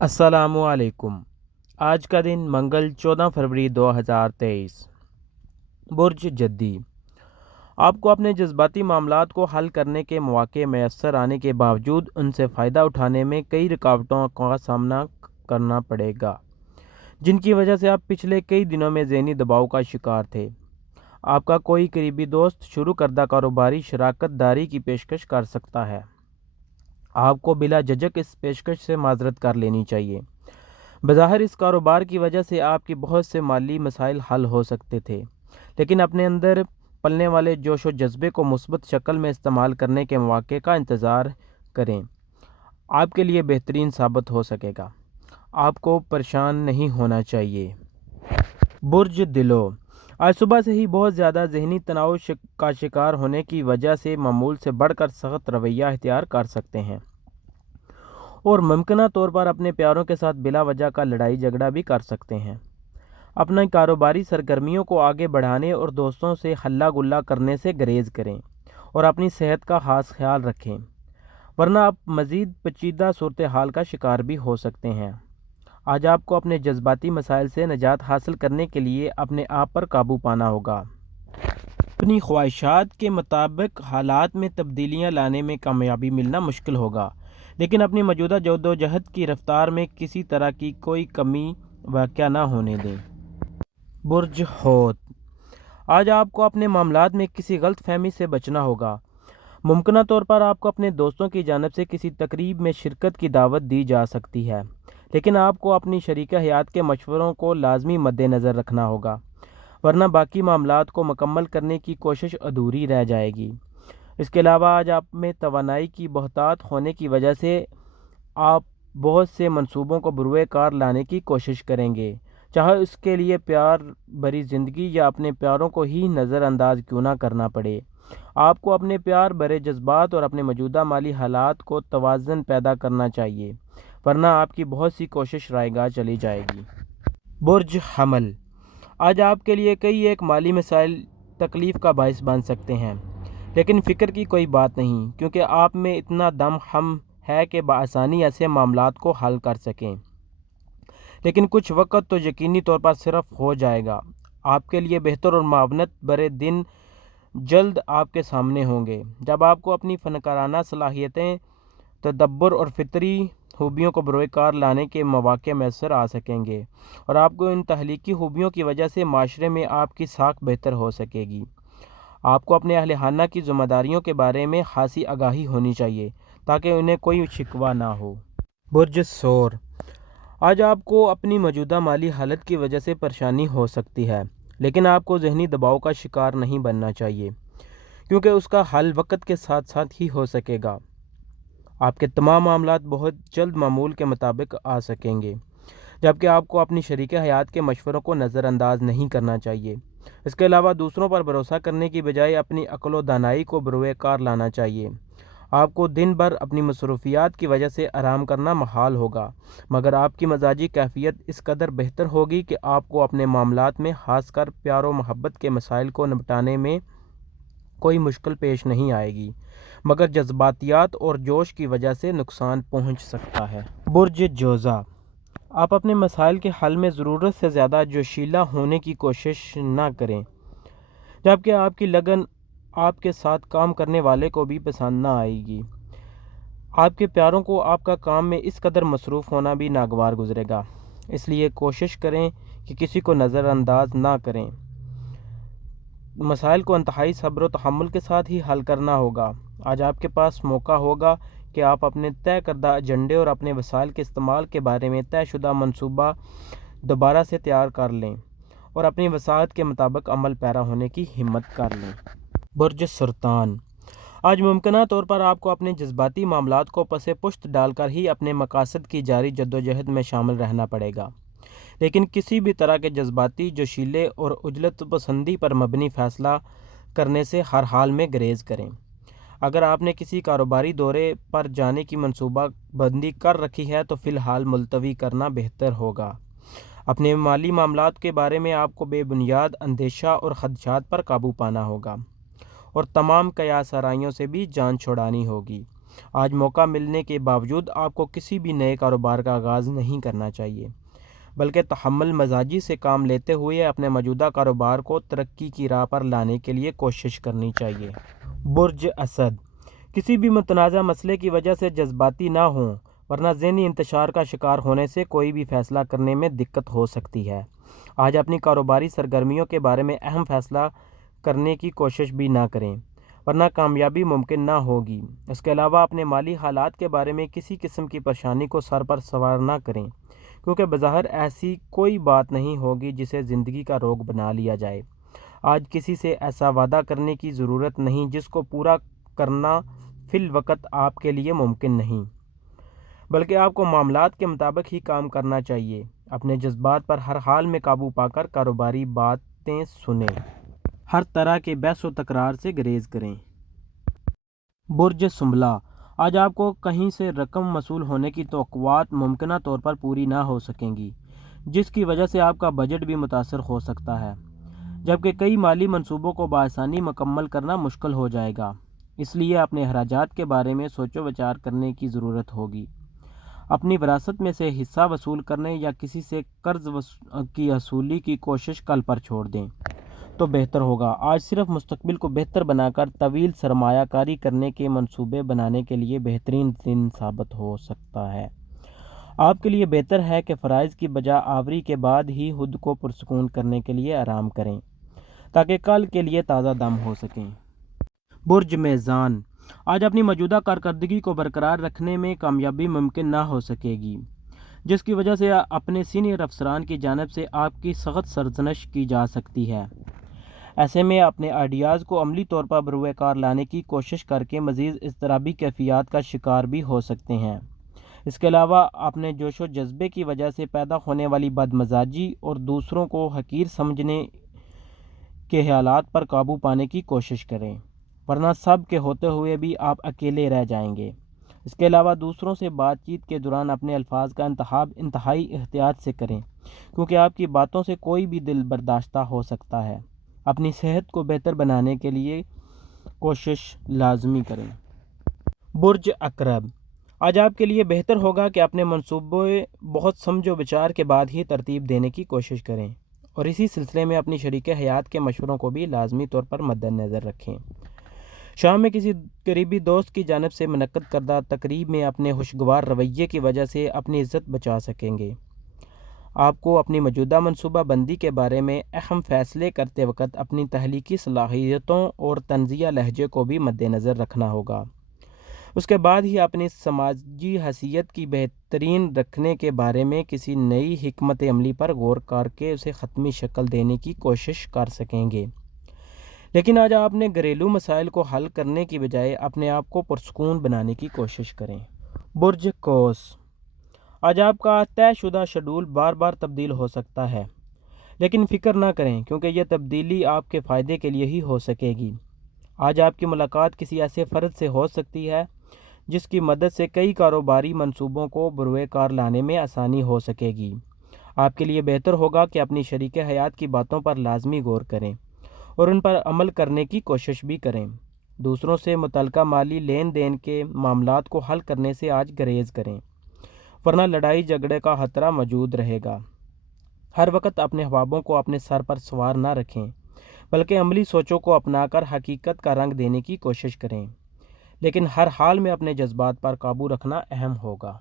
अस्सलामुअलैकुम। आज का दिन मंगल 14 फरवरी 2023। बुर्ज जद्दी। आपको अपने जज्बाती मामलात को हल करने के मौके मैसर आने के बावजूद उनसे फ़ायदा उठाने में कई रुकावटों का सामना करना पड़ेगा, जिनकी वजह से आप पिछले कई दिनों में ज़हनी दबाव का शिकार थे। आपका कोई करीबी दोस्त शुरू करदा कारोबारी शराकत दारी की पेशकश कर सकता है। आपको बिला झिझक इस पेशकश से माजरत कर लेनी चाहिए। बज़ाहिर इस कारोबार की वजह से आपकी बहुत से माली मसाइल हल हो सकते थे, लेकिन अपने अंदर पलने वाले जोश व जज्बे को मुस्बत शक्ल में इस्तेमाल करने के मौके का इंतज़ार करें। आपके लिए बेहतरीन साबित हो सकेगा। आपको परेशान नहीं होना चाहिए। बुर्ज दिलो। आज सुबह से ही बहुत ज़्यादा ज़हनी तनाव का शिकार होने की वजह से मामूल से बढ़कर सख्त रवैया इख्तियार कर सकते हैं और मुमकिन तौर पर अपने प्यारों के साथ बिला वजह का लड़ाई झगड़ा भी कर सकते हैं। अपनी कारोबारी सरगर्मियों को आगे बढ़ाने और दोस्तों से हल्ला गुल्ला करने से गुरेज करें और अपनी सेहत का खास ख्याल रखें, वरना आप मज़ीद पेचीदा सूरत हाल का शिकार भी हो सकते हैं। आज आपको अपने जज्बाती मसाइल से निजात हासिल करने के लिए अपने आप पर काबू पाना होगा। अपनी ख्वाहिशात के मुताबिक हालात में तब्दीलियां लाने में कामयाबी मिलना मुश्किल होगा, लेकिन अपनी मौजूदा जद्दोजहद की रफ्तार में किसी तरह की कोई कमी वाक़या ना होने दें। बुर्ज होत। आज आपको अपने मामलात में किसी गलत फहमी से बचना होगा। मुमकिन तौर पर आपको अपने दोस्तों की जानिब से किसी तकरीब में शिरकत की दावत दी जा सकती है, लेकिन आपको अपनी शरीक हयात के मशवरों को लाजमी मद्देनज़र रखना होगा, वरना बाकी मामलात को मुकम्मल करने की कोशिश अधूरी रह जाएगी। इसके अलावा आज आप में तवानाई की बहुतात होने की वजह से आप बहुत से मंसूबों को बुरुए कार लाने की कोशिश करेंगे, चाहे उसके लिए प्यार भरी ज़िंदगी या अपने प्यारों को ही नज़रअंदाज क्यों ना करना पड़े। आपको अपने प्यार भरे जज्बात और अपने मौजूदा माली हालात को तवाज़ुन पैदा करना चाहिए, वरना आपकी बहुत सी कोशिश रायगा चली जाएगी। बुर्ज हमल। आज आपके लिए कई एक माली मसाइल तकलीफ़ का बायस बन सकते हैं, लेकिन फ़िक्र की कोई बात नहीं, क्योंकि आप में इतना दम हम है कि बआसानी ऐसे मामलात को हल कर सकें। लेकिन कुछ वक्त तो यकीनी तौर पर सिर्फ हो जाएगा। आपके लिए बेहतर और मावनत भरे दिन जल्द आपके सामने होंगे, जब आपको अपनी फ़नकाराना सलाहियतें, तदब्बर और फितरी खूबियों को बरोए कार लाने के मौके मैसर आ सकेंगे और आपको इन तहलीकी खूबियों की वजह से माशरे में आपकी साख बेहतर हो सकेगी। आपको अपने अहल खाना की ज़िम्मेदारियों के बारे में खासी आगाही होनी चाहिए ताकि उन्हें कोई शिकवा ना हो। बुर्ज सोर। आज आपको अपनी मौजूदा माली हालत की वजह से परेशानी हो सकती है, लेकिन आपको ज़हनी दबाव का शिकार नहीं बनना चाहिए, क्योंकि उसका हल वक्त के साथ साथ ही हो सकेगा। आपके तमाम मामलात बहुत जल्द मामूल के मुताबिक आ सकेंगे, जबकि आपको अपनी शरीक हयात के मशवरों को नज़रअंदाज नहीं करना चाहिए। इसके अलावा दूसरों पर भरोसा करने की बजाय अपनी अक्ल व दानाई को बरोए कार लाना चाहिए। आपको दिन भर अपनी मसरूफियात की वजह से आराम करना महाल होगा, मगर आपकी मजाजी कैफियत इस कदर बेहतर होगी कि आपको अपने मामलात में खासकर प्यार व मोहब्बत के मसाइल को निपटाने में कोई मुश्किल पेश नहीं आएगी, मगर जज्बातियात और जोश की वजह से नुकसान पहुंच सकता है। बुर्ज जोज़ा। आप अपने मसाइल के हल में ज़रूरत से ज़्यादा जोशीला होने की कोशिश ना करें, जबकि आपकी लगन आपके साथ काम करने वाले को भी पसंद ना आएगी। आपके प्यारों को आपका काम में इस कदर मसरूफ़ होना भी नागवार गुजरेगा, इसलिए कोशिश करें कि किसी को नज़रअंदाज ना करें। मसाइल को इंतहाई सब्र व तहम्मुल के साथ ही हल करना होगा। आज आपके पास मौका होगा कि आप अपने तय करदा एजेंडे और अपने वसाइल के इस्तेमाल के बारे में तयशुदा मंसूबा दोबारा से तैयार कर लें और अपनी वसात के मुताबिक अमल पैरा होने की हिम्मत कर लें। बुर्ज सुल्तान। आज मुमकिन तौर पर आपको अपने जज्बाती मामलात को पसे पुश्त डालकर ही अपने मकासद की जारी जद्दोजहद में शामिल रहना पड़ेगा, लेकिन किसी भी तरह के जज्बाती जोशीले और उजलत पसंदी पर मबनी फ़ैसला करने से हर हाल में गुरेज करें। अगर आपने किसी कारोबारी दौरे पर जाने की मनसूबा बंदी कर रखी है तो फ़िलहाल मुलतवी करना बेहतर होगा। अपने माली मामलात के बारे में आपको बेबुनियाद अंदेशा और खदशात पर काबू पाना होगा और तमाम कयास आराइयों से भी जान छुड़ानी होगी। آج موقع ملنے کے باوجود آپ کو کسی بھی نئے کاروبار کا آغاز نہیں کرنا چاہیے، بلکہ تحمل مزاجی سے کام لیتے ہوئے اپنے موجودہ کاروبار کو ترقی کی راہ پر لانے کے لیے کوشش کرنی چاہیے۔ برج اسد، کسی بھی متنازع مسئلے کی وجہ سے جذباتی نہ ہوں، ورنہ ذہنی انتشار کا شکار ہونے سے کوئی بھی فیصلہ کرنے میں دقت ہو سکتی ہے۔ آج اپنی کاروباری سرگرمیوں کے بارے میں اہم فیصلہ کرنے کی کوشش بھی نہ کریں، ورنہ کامیابی ممکن نہ ہوگی۔ اس کے علاوہ اپنے مالی حالات کے بارے میں کسی قسم کی پریشانی کو سر پر سوار نہ کریں، کیونکہ بظاہر ایسی کوئی بات نہیں ہوگی جسے زندگی کا روگ بنا لیا جائے۔ آج کسی سے ایسا وعدہ کرنے کی ضرورت نہیں جس کو پورا کرنا فی الوقت آپ کے لیے ممکن نہیں، بلکہ آپ کو معاملات کے مطابق ہی کام کرنا چاہیے۔ اپنے جذبات پر ہر حال میں قابو پا کر کاروباری باتیں سنیں، ہر طرح کے بحث و تکرار سے گریز کریں۔ برج سنبلہ، آج آپ کو کہیں سے رقم موصول ہونے کی توقعات ممکنہ طور پر پوری نہ ہو سکیں گی، جس کی وجہ سے آپ کا بجٹ بھی متاثر ہو سکتا ہے، جبکہ کئی مالی منصوبوں کو بآسانی مکمل کرنا مشکل ہو جائے گا۔ اس لیے اپنے اخراجات کے بارے میں سوچ و بچار کرنے کی ضرورت ہوگی۔ اپنی وراثت میں سے حصہ وصول کرنے یا کسی سے قرض کی وصولی کی کوشش کل پر چھوڑ دیں تو بہتر ہوگا۔ آج صرف مستقبل کو بہتر بنا کر طویل سرمایہ کاری کرنے کے منصوبے بنانے کے لیے بہترین دن ثابت ہو سکتا ہے۔ آپ کے لیے بہتر ہے کہ فرائض کی بجا آوری کے بعد ہی خود کو پرسکون کرنے کے لیے آرام کریں، تاکہ کل کے لیے تازہ دم ہو سکیں۔ برج میزان، آج اپنی موجودہ کارکردگی کو برقرار رکھنے میں کامیابی ممکن نہ ہو سکے گی، جس کی وجہ سے اپنے سینئر افسران کی جانب سے آپ کی سخت سرزنش کی جا سکتی ہے۔ ایسے میں اپنے آئیڈیاز کو عملی طور پر بروئے کار لانے کی کوشش کر کے مزید اضطرابی کیفیات کا شکار بھی ہو سکتے ہیں۔ اس کے علاوہ اپنے جوش و جذبے کی وجہ سے پیدا ہونے والی بدمزاجی اور دوسروں کو حقیر سمجھنے کے خیالات پر قابو پانے کی کوشش کریں، ورنہ سب کے ہوتے ہوئے بھی آپ اکیلے رہ جائیں گے۔ اس کے علاوہ دوسروں سے بات چیت کے دوران اپنے الفاظ کا انتخاب انتہائی احتیاط سے کریں، کیونکہ آپ کی باتوں سے کوئی بھی دل برداشتہ ہو سکتا ہے۔ اپنی صحت کو بہتر بنانے کے لیے کوشش لازمی کریں۔ برج عقرب، آج آپ کے لیے بہتر ہوگا کہ اپنے منصوبے بہت سمجھ و بچار کے بعد ہی ترتیب دینے کی کوشش کریں، اور اسی سلسلے میں اپنی شریک حیات کے مشوروں کو بھی لازمی طور پر مد نظر رکھیں۔ شام میں کسی قریبی دوست کی جانب سے منعقد کردہ تقریب میں اپنے خوشگوار رویے کی وجہ سے اپنی عزت بچا سکیں گے۔ آپ کو اپنی موجودہ منصوبہ بندی کے بارے میں اہم فیصلے کرتے وقت اپنی تخلیقی صلاحیتوں اور طنزیہ لہجے کو بھی مد نظر رکھنا ہوگا۔ اس کے بعد ہی اپنی سماجی حیثیت کی بہترین رکھنے کے بارے میں کسی نئی حکمت عملی پر غور کر کے اسے حتمی شکل دینے کی کوشش کر سکیں گے۔ لیکن آج آپ نے گھریلو مسائل کو حل کرنے کی بجائے اپنے آپ کو پرسکون بنانے کی کوشش کریں۔ برج قوس، آج آپ کا طے شدہ شیڈول بار بار تبدیل ہو سکتا ہے، لیکن فکر نہ کریں، کیونکہ یہ تبدیلی آپ کے فائدے کے لیے ہی ہو سکے گی۔ آج آپ کی ملاقات کسی ایسے فرد سے ہو سکتی ہے جس کی مدد سے کئی کاروباری منصوبوں کو بروئے کار لانے میں آسانی ہو سکے گی۔ آپ کے لیے بہتر ہوگا کہ اپنی شریک حیات کی باتوں پر لازمی غور کریں اور ان پر عمل کرنے کی کوشش بھی کریں۔ دوسروں سے متعلقہ مالی لین دین کے معاملات کو حل کرنے سے آج گریز کریں، ورنہ لڑائی جھگڑے کا خطرہ موجود رہے گا۔ ہر وقت اپنے خوابوں کو اپنے سر پر سوار نہ رکھیں، بلکہ عملی سوچوں کو اپنا کر حقیقت کا رنگ دینے کی کوشش کریں، لیکن ہر حال میں اپنے جذبات پر قابو رکھنا اہم ہوگا۔